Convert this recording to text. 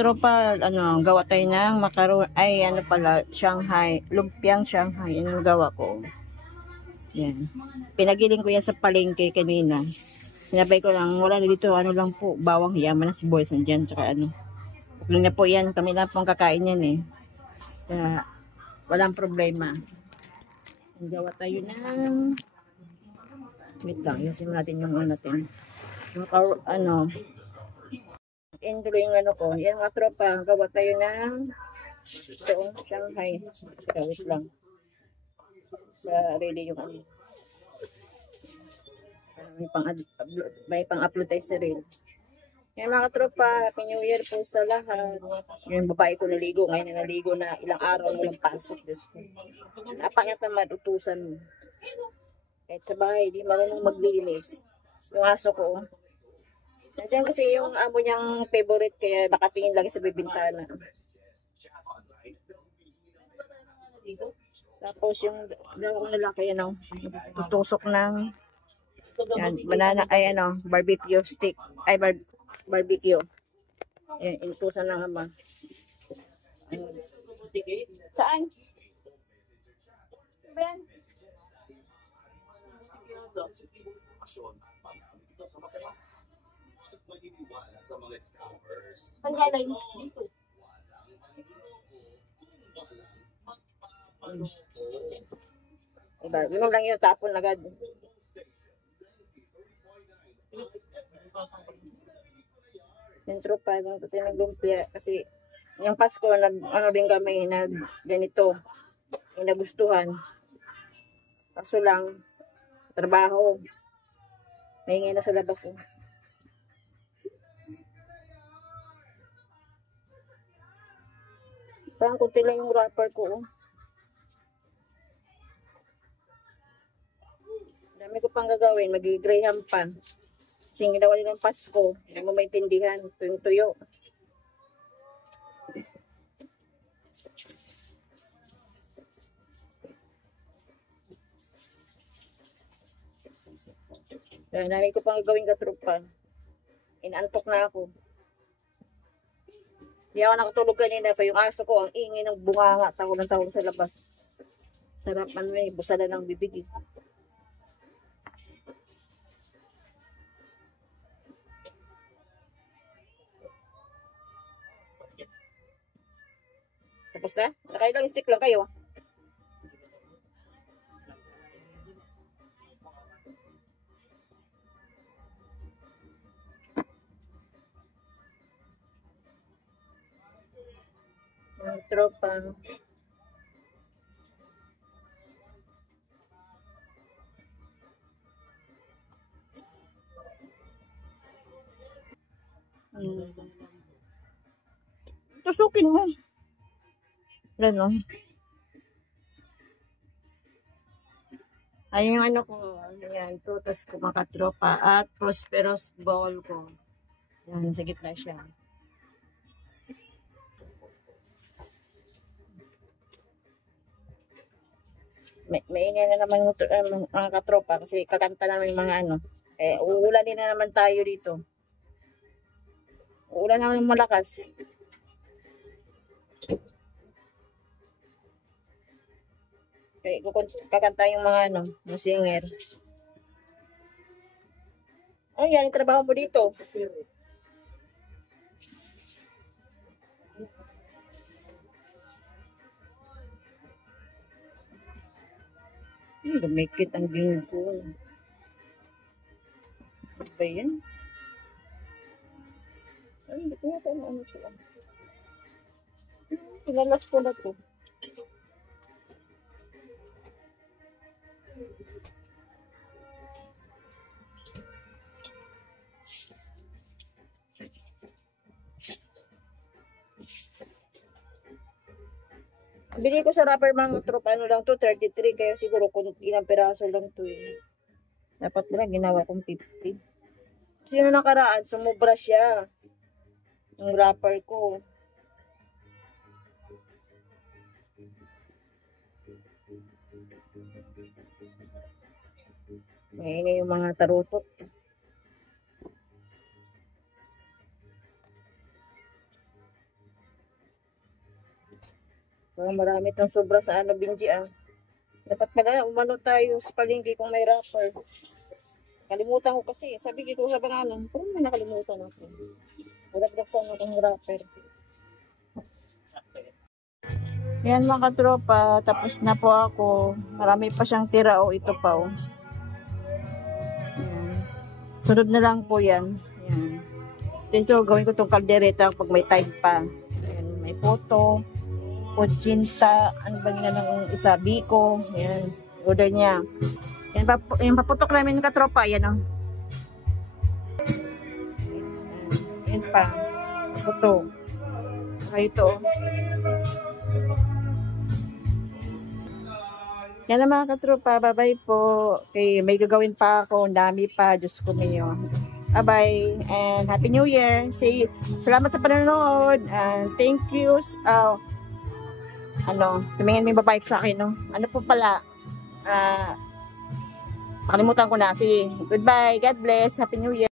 tropa, gawa tayo ng makaron, ay Shanghai, lumpiang Shanghai, yung gawa ko. Yan. Pinagiling ko yan sa palengke kanina. Sinabay ko lang, wala na dito, lang po, bawang yaman na sibuyas nandyan, tsaka Huwag na po yan, kami lang pong kakain yan eh. Kaya, walang problema. Gawa tayo ng, wait lang, yusin natin yung natin. Yung enjoy yung ko. Yan mga tropa, gawa tayo ng Shanghai. Wait lang. Ready yung may pang-upload tayo sa reel. Yan mga tropa, Happy New Year po sa lahat. Yung babae ko naligo, ngayon na naligo na ilang araw na walang pasok. Napakit naman, utusan. Kahit sa bahay, di marunong maglinis. Yung aso ko, nandiyan kasi yung amo niyang favorite, kaya nakatingin lagi sa bibintana. Tapos yung dalawang lalaki, tutusok ng banana, barbecue stick, barbecue. Yan, inutusan ng ama. Saan? Ben? Ang galay mo dito. Diba? Ganun lang yun, tapon agad. Yung tropa, yung lumpia, kasi yung Pasko, din kami, ganito, yung nagustuhan. Kaso lang, trabaho. Maingay na sa labas. Parang kunti lang yung wrapper ko. Dami ko pang gagawin, mag-graham pa. Kasi ginawa nilang Pasko, hindi mo maintindihan, tuyong-tuyo. Dami ko pang gagawin katropa. Inantok na ako. Hindi ako nakatulog kanina pa yung aso ko, ang ingay ng bunganga, tawag sa labas. Sarap busala ng bibig. Tapos na? Nakailang stick lang kayo. Yung tropa. Tusukin mo. Ano? Ay, yung ko, yan, prutas ko mga tropa, at prosperous bowl ko. Yan, sa gitna siya. Maingay na naman mga katropa kasi kakanta naman yung mga uulan din na naman tayo dito. Uulan naman malakas. Okay, kakanta yung mga yung singer. Ano yan, yung trabaho mo dito? Lumikit ang ginto. Ano ba yan? Ay, hindi ko yata ano sila. Pinalas ko na to. Bili ko sa wrapper mga tropa, lang to, 33, kaya siguro kung ilang peraso lang to Dapat lang ginawa kong 50. Kasi yung nakaraan, sumubra siya. Yung wrapper ko. Ngayon yung mga tarutok. Parang marami itong sobra sa ano, Benji ah. Dapat pala, umano tayo sa palengke kung may wrapper. Kalimutan ko kasi. Sabi ko sa bangalan, parang may nakalimutan ako. Budak-dak sa ano kung wrapper. Yan mga katropa, tapos na po ako. Marami pa siyang tira o ito pa o. Yan. Sunod na lang po yan. Yan. Ito, gawin ko itong kaldereta pag may time pa. Yan. May poto, pochinta, ano ba nga ng isa, biko. Yan. Order niya. Yan, yung paputok namin katropa, yan o. Yan pa. Puto. Saka ito o. Yan na mga katropa, bye-bye po. Okay, may gagawin pa ako, ang dami pa, Diyos ko mayo. Bye-bye, and Happy New Year. Salamat sa panonood, and thank you. Tumingin mo yung babae sa akin, no? Ano po pala, nakalimutan ko na. Goodbye, God bless, Happy New Year.